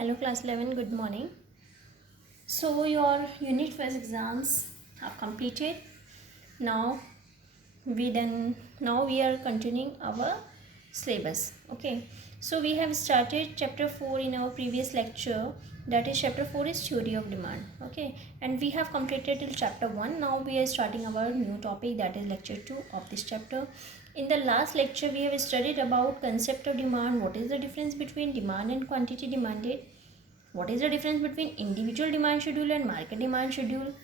Hello class 11, good morning. So your unit 1 exams have completed. Now we are continuing our syllabus. Okay. So we have started chapter 4 in our previous lecture. That is chapter 4 is theory of demand. Okay. And we have completed till chapter 1. Now we are starting our new topic, that is lecture 2 of this chapter. In the last lecture we have studied about concept of demand, what is the difference between demand and quantity demanded, what is the difference between individual demand schedule and market demand schedule,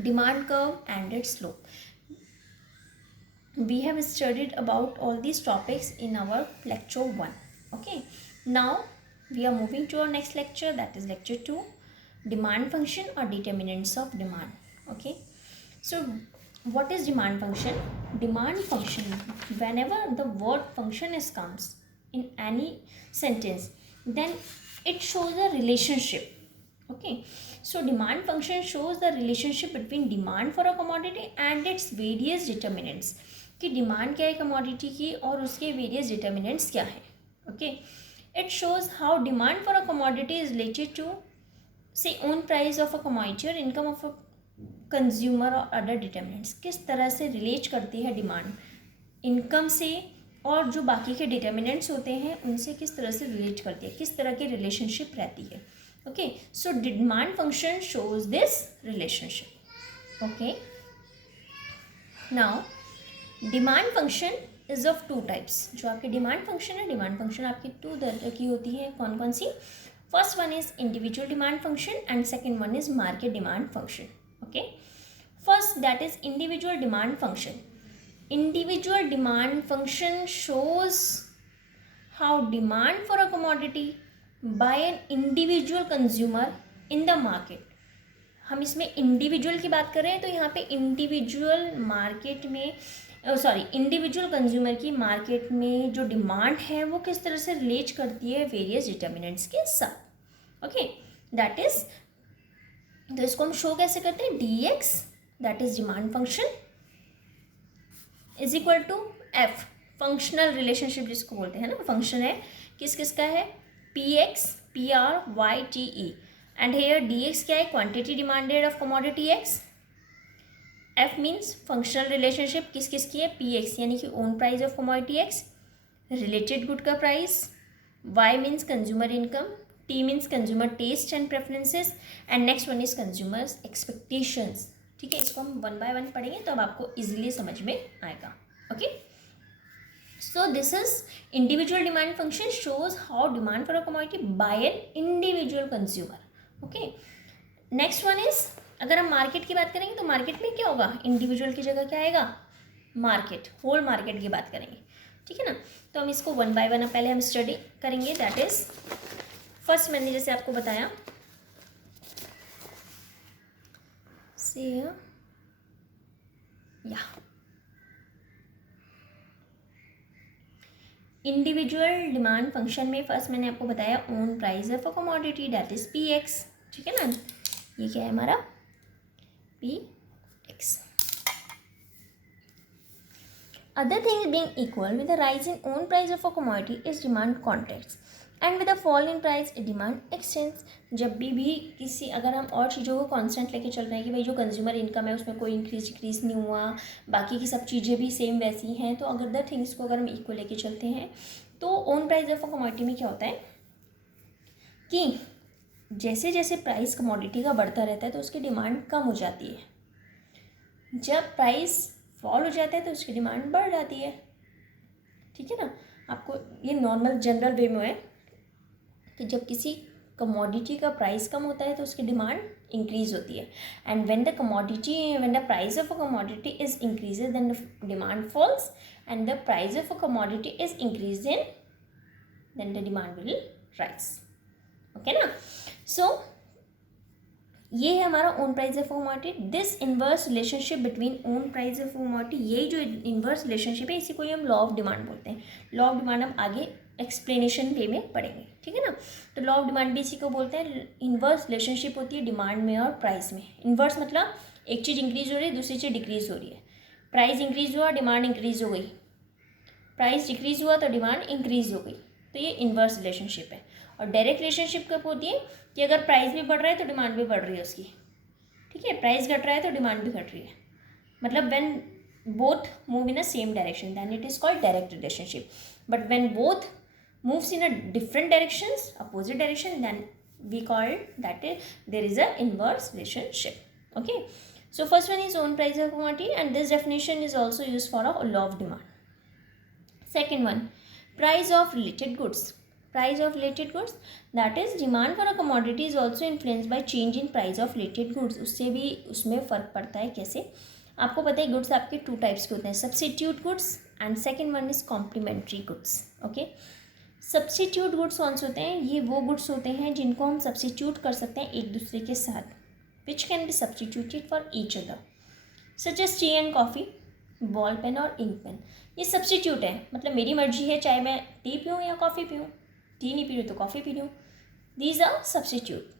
demand curve and its slope. We have studied about all these topics in our lecture 1. Okay, now we are moving to our next lecture, that is lecture 2, demand function or determinants of demand. Okay, so what is demand function? Demand function, whenever the word function is comes in any sentence, then it shows a relationship. Okay, so demand function shows the relationship between demand for a commodity and its various determinants, कि demand क्या है commodity की और उसके various determinants क्या है. Okay, it shows how demand for a commodity is related to से own price of a commodity और इनकम ऑफ अ कंज्यूमर और अदर डिटर्मिनेंट्स. किस तरह से रिलेट करती है डिमांड इनकम से और जो बाकी के डिटर्मिनेंट्स होते हैं उनसे किस तरह से रिलेट करती है, किस तरह की रिलेशनशिप रहती है. Okay, so demand function shows this relationship. Okay, now demand function is of two types. जो आपकी डिमांड फंक्शन है, डिमांड फंक्शन आपकी टू तरह की होती है. कौन कौन सी? First one is individual demand function and second one is market demand function. Okay, first that is individual demand function. Individual demand function shows how demand for a commodity by an individual consumer in the market. हम इसमें individual की बात कर रहे हैं तो यहाँ पे इंडिविजुअल मार्केट में इंडिविजुअल कंज्यूमर की मार्केट में जो डिमांड है वो किस तरह से रिलेट करती है वेरियस डिटर्मिनेंट्स के साथ. ओके, दैट इज, तो इसको हम शो कैसे करते हैं? D X that is demand function is equal to F, functional relationship जिसको बोलते हैं ना. फंक्शन है किस किस का है? P X, P R, Y, T, E. And here D X क्या है? Quantity demanded of commodity X. F means functional relationship किस किस की है? पी एक्स यानी कि own price of commodity X, related good का प्राइस. Y means consumer income. T means consumer taste and preferences. And next one is consumers expectations. ठीक है, इसको हम वन बाय वन पढ़ेंगे तो अब आपको इजीली समझ में आएगा. Okay, so this is individual demand function shows how demand for a commodity by an individual consumer. Okay, next one is, अगर हम मार्केट की बात करेंगे तो मार्केट में क्या होगा? इंडिविजुअल की जगह क्या आएगा? मार्केट, होल मार्केट की बात करेंगे. ठीक है ना, तो हम इसको वन बाय वन पहले हम स्टडी करेंगे. दैट इज फर्स्ट, मैंने जैसे आपको बताया से या इंडिविजुअल डिमांड फंक्शन में फर्स्ट मैंने आपको बताया own price of a commodity that is P x. ठीक है ना, ये क्या है हमारा? P x. Other things being equal with the rise in own price of a commodity is demand contracts and with the fall in price demand exchange. जब भी किसी, अगर हम और चीज़ों को कांस्टेंट लेके चल रहे हैं कि भाई जो कंज्यूमर इनकम है उसमें कोई इंक्रीज डिक्रीज नहीं हुआ, बाकी की सब चीज़ें भी सेम वैसी हैं, तो अगर द थिंग्स को अगर हम इक्वल लेके चलते हैं तो own price of a commodity में क्या होता है कि जैसे जैसे प्राइस कमोडिटी का बढ़ता रहता है तो उसकी डिमांड कम हो जाती है. जब प्राइस फॉल हो जाता है तो उसकी डिमांड बढ़ जाती है. ठीक है ना, आपको ये नॉर्मल जनरल वे में है कि जब किसी कमोडिटी का प्राइस कम होता है तो उसकी डिमांड इंक्रीज होती है. And when the price of a commodity is increases then the demand falls and the price of a commodity is increase then the demand will rise. Okay ना, so ये है हमारा own price of commodity. This inverse relationship between own price of commodity, यही जो inverse relationship है इसी को ही हम लॉ ऑफ डिमांड बोलते हैं. लॉ ऑफ डिमांड हम आगे एक्सप्लेनेशन वे में पढ़ेंगे. ठीक है ना, तो लॉ ऑफ डिमांड भी इसी को बोलते हैं. इन्वर्स रिलेशनशिप होती है डिमांड में और प्राइस में. इन्वर्स मतलब एक चीज़ इंक्रीज हो रही है, दूसरी चीज़ डिक्रीज हो रही है. प्राइस इंक्रीज हुआ, डिमांड इंक्रीज हो गई. प्राइस डिक्रीज हुआ तो डिमांड इंक्रीज हो गई. तो ये इन्वर्स रिलेशनशिप है. और डायरेक्ट रिलेशनशिप कब होती है कि अगर प्राइस भी बढ़ रहा है तो डिमांड भी बढ़ रही है उसकी, ठीक है, प्राइस घट रहा है तो डिमांड भी घट रही है, मतलब when both move in a same direction then it is called direct relationship, but when both moves in a different directions, opposite direction, then we call that there is a inverse relationship. Okay, so first one is own price of commodity, and this definition is also used for a law of demand. Second one, price of related goods. Price of related goods, that is demand for a commodity is also influenced by change in price of related goods. उससे भी उसमें फ़र्क पड़ता है कैसे, आपको पता है गुड्स आपके टू टाइप्स के होते हैं, substitute goods and second one is complementary goods. Okay, substitute goods कौन से होते हैं, ये वो गुड्स होते हैं जिनको हम सब्सिट्यूट कर सकते हैं एक दूसरे के साथ, which can be substituted for each other, such as tea and coffee, ball pen और इंक पेन. ये सब्सिट्यूट है, मतलब मेरी मर्जी है चाहे मैं टी पीऊँ या कॉफ़ी पीऊँ, टी नहीं पी रही तो कॉफ़ी पी लूँ, दीज आर सब्सिट्यूट.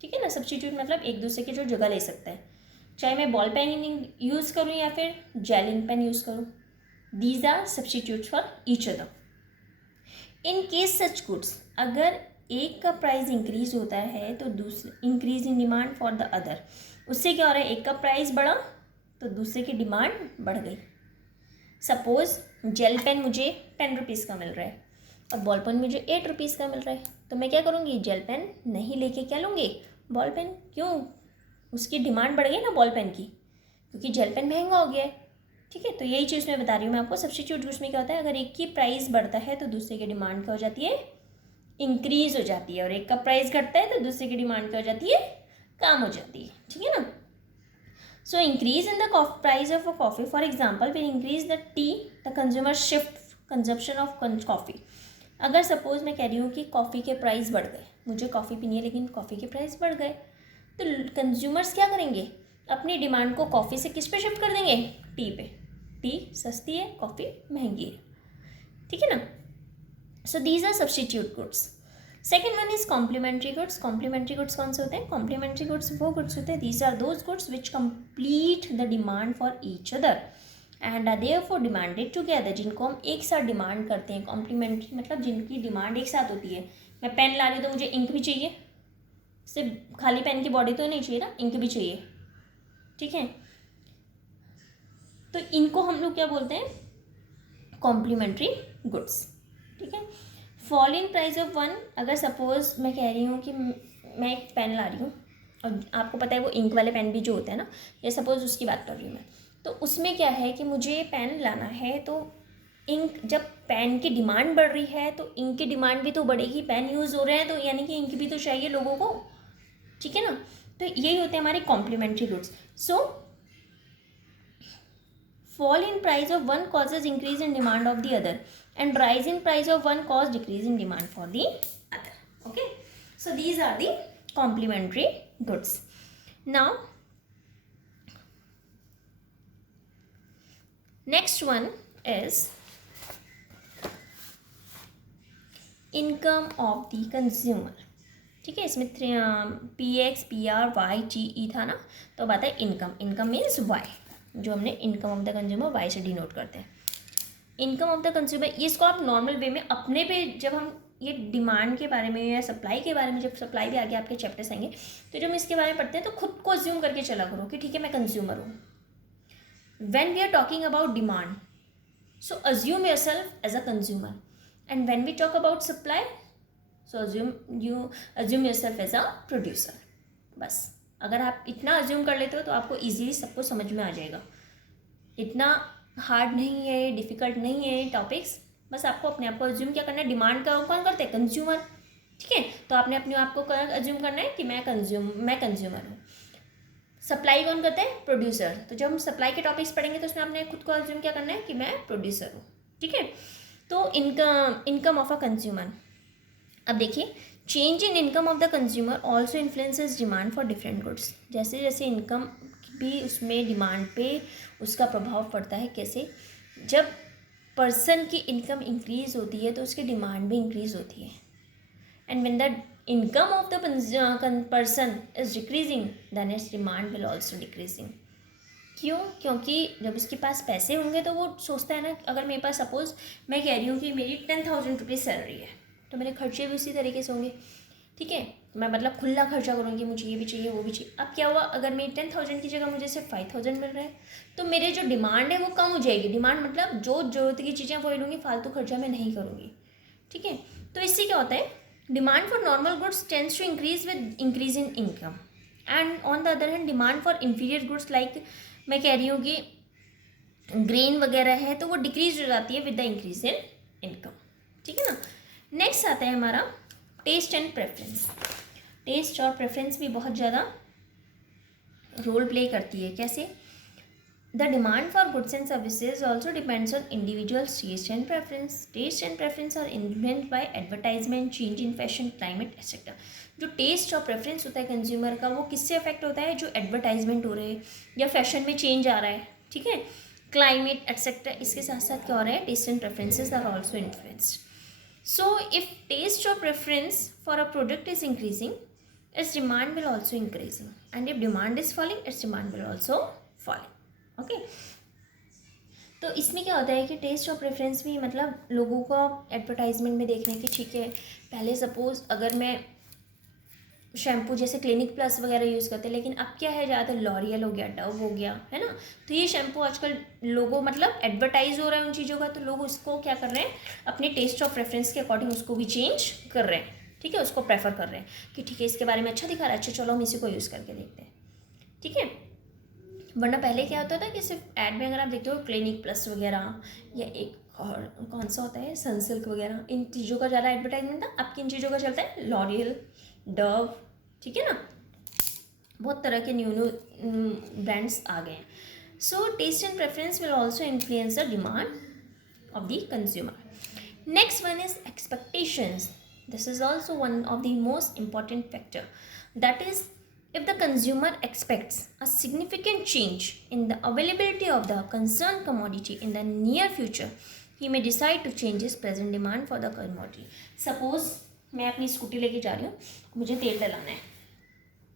ठीक है ना, सब्सिट्यूट मतलब एक दूसरे की जो जगह ले सकता है, चाहे मैं बॉल पेन यूज़ करूँ या फिर जेल इंक पेन यूज़ करूँ, these are substitute for each other. In case such goods, अगर एक का प्राइस इंक्रीज होता है तो दूसरे increase in demand for the other, उससे क्या हो रहा है, एक का प्राइस बढ़ा तो दूसरे की डिमांड बढ़ गई. सपोज जेल पेन मुझे 10 रुपीज़ का मिल रहा है और बॉल पेन मुझे 8 रुपीज़ का मिल रहा है, तो मैं क्या करूँगी, जेल पेन नहीं लेके क्या लूँगी, बॉल पेन. क्यों, उसकी डिमांड बढ़ गई ना बॉल पेन की, क्योंकि जेल पेन महंगा हो गया है. ठीक है, तो यही चीज़ मैं बता रही हूँ मैं आपको. सब्स्टिट्यूट गुड्स में क्या होता है, अगर एक की प्राइस बढ़ता है तो दूसरे की डिमांड क्या हो जाती है, इंक्रीज हो जाती है, और एक का प्राइस घटता है तो दूसरे की डिमांड क्या हो जाती है, कम हो जाती है. ठीक है ना. So increase in the price of a coffee, for example will increase the T the consumer shift consumption of coffee. अगर सपोज मैं कह रही हूँ कि कॉफ़ी के प्राइस बढ़ गए, मुझे कॉफ़ी पीनी है लेकिन कॉफ़ी के प्राइस बढ़ गए, तो कंज्यूमर्स क्या करेंगे, अपनी डिमांड को कॉफ़ी से किस पे शिफ्ट कर देंगे, टी पे. टी सस्ती है, कॉफ़ी महंगी है. ठीक है ना. So these are substitute goods. Second one is complementary goods. Complementary goods कौन से होते हैं, कॉम्प्लीमेंट्री गुड्स वो गुड्स होते हैं, these are those goods which complete the demand for each other and are therefore demanded together, जिनको हम एक साथ डिमांड करते हैं. कॉम्प्लीमेंट्री मतलब जिनकी डिमांड एक साथ होती है. मैं पेन ला रही हूँ तो मुझे इंक भी चाहिए, सिर्फ खाली पेन की बॉडी तो नहीं चाहिए ना, इंक भी चाहिए. ठीक है, तो इनको हम लोग क्या बोलते हैं, कॉम्प्लीमेंट्री गुड्स. ठीक है. Fall in price of one, अगर सपोज मैं कह रही हूँ कि मैं एक पेन ला रही हूँ और आपको पता है वो इंक वाले पेन भी जो होते हैं ना, या सपोज उसकी बात कर रही हूँ मैं, तो उसमें क्या है कि मुझे पेन लाना है, तो इंक, जब पेन की डिमांड बढ़ रही है तो इंक की डिमांड भी तो बढ़ेगी, पेन यूज़ हो रहे हैं तो यानी कि इंक भी तो चाहिए लोगों को. ठीक है ना. तो यही होते हैं हमारे complementary goods. So fall in price of one causes increase in demand of the other and rise in price of one cause decrease in demand for the other. Okay, so these are the complementary goods. Now next one is income of the consumer. ठीक है, इसमें PX PRYGE था ना, तो अब आता है income. Income means Y, जो हमने income of the consumer Y से डिनोट करते हैं. इनकम ऑफ द कंज्यूमर, इसको आप नॉर्मल वे में अपने पे, जब हम ये डिमांड के बारे में या सप्लाई के बारे में, जब सप्लाई भी आगे आपके चैप्टर्स आएंगे, तो जब हम इसके बारे में पढ़ते हैं तो खुद को अज्यूम करके चला करो कि ठीक है मैं कंज्यूमर हूँ. When we are talking about demand, so assume yourself as a consumer, and when we talk about supply, so assume yourself as a producer. बस अगर आप इतना अज्यूम कर लेते हो तो आपको ईजीली सबको समझ में आ जाएगा. इतना हार्ड नहीं है, डिफ़िकल्ट नहीं है टॉपिक्स. बस आपको अपने आप को अज्यूम क्या करना है, डिमांड का कौन करते हैं, कंज्यूमर. ठीक है, तो आपने अपने आप को अज्यूम करना है कि मैं कंज्यूमर हूँ. सप्लाई कौन करते हैं, प्रोड्यूसर. तो जब हम सप्लाई के टॉपिक्स पढ़ेंगे तो उसमें आपने खुद को अज्यूम क्या करना है कि मैं प्रोड्यूसर हूँ. ठीक है. तो इनकम ऑफ अ कंज्यूमर. अब देखिए, change in income of the consumer also influences demand for different goods. जैसे जैसे इनकम भी उसमें डिमांड पे उसका प्रभाव पड़ता है. कैसे, जब पर्सन की इनकम इंक्रीज होती है तो उसकी डिमांड भी इंक्रीज होती है. And when the income of the person is decreasing then its demand will also decreasing. क्यों, क्योंकि जब उसके पास पैसे होंगे तो वो सोचता है ना, अगर मेरे पास सपोज मैं कह रही हूँ कि मेरी 10,000 रुपीज़ सैलरी है, तो मेरे खर्चे भी उसी तरीके से होंगे, ठीक है। मैं मतलब खुला खर्चा करूँगी, मुझे ये भी चाहिए वो भी चाहिए। अब क्या हुआ, अगर मेरी 10,000 की जगह मुझे सिर्फ 5,000 मिल रहा है, तो मेरे जो डिमांड है वो कम हो जाएगी। डिमांड मतलब जो ज़रूरत की चीज़ें वो लूँगी, फालतू खर्चा मैं नहीं करूँगी, ठीक है। तो इससे क्या होता है, demand for normal goods tends to increase with increase in income, and on the other hand demand for inferior goods like मैं कह रही हूँ कि ग्रेन वगैरह है, तो वो डिक्रीज हो जाती है with the increase in income, ठीक है ना। नेक्स्ट आता है हमारा टेस्ट एंड प्रेफरेंस। टेस्ट और प्रेफरेंस भी बहुत ज़्यादा रोल प्ले करती है। कैसे, the demand for goods and services also depends on individuals taste and preference. Taste and preference are influenced by advertisement, change in fashion, climate etcetera. जो taste और preference होता है कंज्यूमर का, वो किससे अफेक्ट होता है, जो एडवर्टाइजमेंट हो रहे हैं या फैशन में चेंज आ रहा है, ठीक है, क्लाइमेट एक्सेट्रा। इसके साथ साथ क्या हो रहा है, taste and preferences are also influenced. So if taste or preference for a product is increasing, its demand will also increasing, and if demand is falling, its demand will also falling. Okay. तो इसमें क्या होता है कि test और preference भी मतलब लोगों को एडवर्टाइजमेंट में देख रहे हैं कि ठीक है, पहले सपोज अगर मैं शैम्पू जैसे क्लिनिक प्लस वगैरह यूज़ करते हैं, लेकिन अब क्या है, ज़्यादातर लॉरियल हो गया, डव हो गया, है ना। तो ये शैम्पू आजकल लोगों मतलब एडवर्टाइज हो रहा है उन चीज़ों का, तो लोग उसको क्या कर रहे हैं, अपने टेस्ट और प्रेफरेंस के अकॉर्डिंग उसको भी चेंज कर रहे हैं, ठीक है, उसको प्रेफर कर रहे हैं कि ठीक है इसके बारे में अच्छा दिखा रहा है, अच्छा चलो हम इसी को यूज़ करके देखते हैं, ठीक है। वरना पहले क्या होता था कि सिर्फ ऐड में अगर आप देखते हो क्लिनिक प्लस वगैरह या एक और कौन सा होता है सनसिल्क वगैरह, इन चीज़ों का ज़्यादा एडवर्टाइजमेंट था। अब किन चीज़ों का चलता है, लॉरियल, डव, ठीक है ना, बहुत तरह के न्यू न्यू ब्रांड्स आ गए हैं। So taste and preference will also influence the demand of the consumer. Next one is expectations. This is also one of the most important factor, that is if the consumer expects a significant change in the availability of the concerned commodity in the near future, he may decide to change his present demand for the commodity. Suppose मैं अपनी scooty लेके जा रही हूँ, मुझे तेल डलाना है,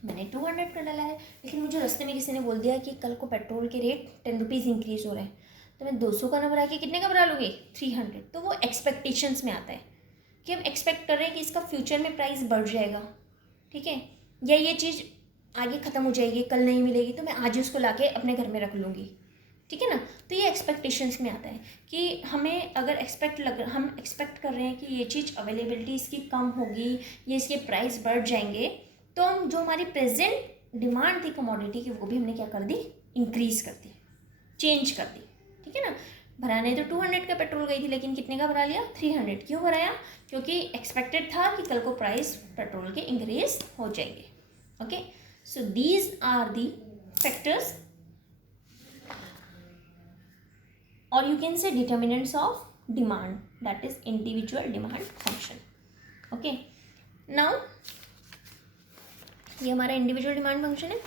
मैंने 200 का डाला है, लेकिन मुझे रास्ते में किसी ने बोल दिया कि कल को पेट्रोल के रेट 10 रुपीज़ इंक्रीज़ हो रहे हैं, तो मैं 200 का ना भरा के कितने का भरा लूँगी, 300। तो वो एक्सपेक्टेशंस में आता है कि हम एक्सपेक्ट कर रहे हैं कि इसका फ्यूचर में प्राइस बढ़ जाएगा, ठीक है, या ये चीज़ आगे ख़त्म हो जाएगी, कल नहीं मिलेगी, तो मैं आज ही उसको लाके अपने घर में रख लूँगी, ठीक है ना। तो ये एक्सपेक्टेशंस में आता है कि हमें अगर हम एक्सपेक्ट कर रहे हैं कि ये चीज़ अवेलेबिलिटी इसकी कम होगी या इसके प्राइस बढ़ जाएंगे, तो हम जो हमारी प्रेजेंट डिमांड थी कमोडिटी की, वो भी हमने क्या कर दी, इंक्रीज़ कर दी, चेंज कर दी, ठीक है ना। भराने तो 200 का पेट्रोल गई थी, लेकिन कितने का भरा लिया, 300। क्यों भराया, क्योंकि एक्सपेक्टेड था कि कल को प्राइस पेट्रोल के इंक्रीज हो जाएंगे। Okay, so these are the factors or you can say determinants of demand, that is individual demand function. Okay, now ये हमारा इंडिविजुअल डिमांड फंक्शन है।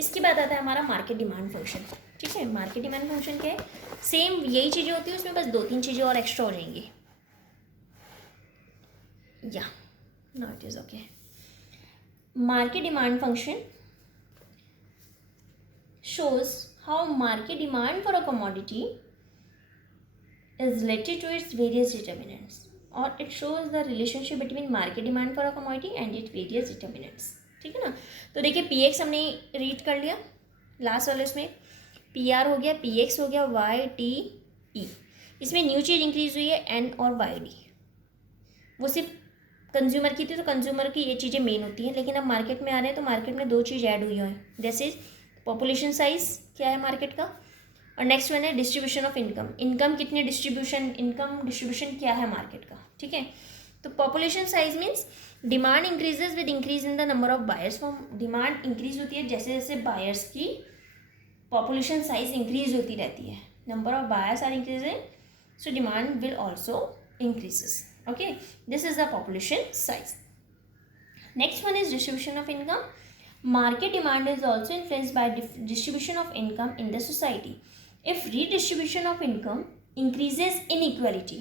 इसके बाद आता है हमारा मार्केट डिमांड फंक्शन, ठीक है। मार्केट डिमांड फंक्शन क्या है, सेम यही चीज़ें होती है, उसमें बस 2-3 चीज़ें और एक्स्ट्रा हो जाएंगी। या no it is okay. Market demand function shows how market demand for a commodity is related to its various determinants, or it shows the relationship between market demand for a commodity and its various determinants, ठीक है ना। तो देखिए PX हमने read कर लिया last वाले, उसमें PR हो गया, PX हो गया, YTE, इसमें न्यू चीज़ इंक्रीज हुई है N और YD। वो सिर्फ कंज्यूमर की थी, तो कंज्यूमर की ये चीज़ें मेन होती हैं, लेकिन अब मार्केट में आ रहे हैं तो मार्केट में 2 चीज़ ऐड हुई हैं, जैसे पॉपुलेशन साइज क्या है मार्केट का, और नेक्स्ट वन है डिस्ट्रीब्यूशन ऑफ इनकम। इनकम कितनी इनकम डिस्ट्रीब्यूशन क्या है मार्केट का, ठीक है। तो population size means demand increases with increase in the number of buyers. Demand increase होती है जैसे जैसे बायर्स की पॉपुलेशन साइज इंक्रीज होती रहती है, number of buyers are increasing, so demand will also increases. Okay, this is the population size. Next one is distribution of income. Market demand is also influenced by distribution of income in the society. If redistribution of income increases inequality,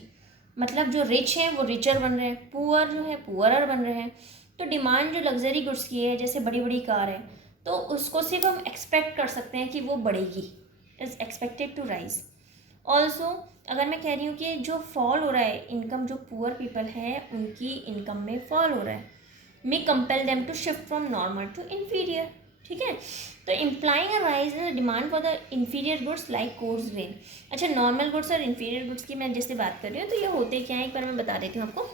मतलब जो rich हैं वो richer बन रहे हैं, poor जो है poorer बन रहे हैं, तो डिमांड जो लग्जरी गुड्स की है जैसे बड़ी बड़ी कार है, तो उसको सिर्फ हम एक्सपेक्ट कर सकते हैं कि वो बढ़ेगी, is expected to rise. Also अगर मैं कह रही हूँ कि जो फॉल हो रहा है इनकम, जो पुअर पीपल है उनकी इनकम में फॉल हो रहा है, may compel them to shift from normal to inferior, ठीक है। तो implying a rise in the demand for the inferior goods like coarse grain. अच्छा, नॉर्मल गुड्स और इन्फीरियर गुड्स की मैं जिससे बात कर रही हूँ तो ये होते क्या है, एक बार मैं बता देती हूँ आपको।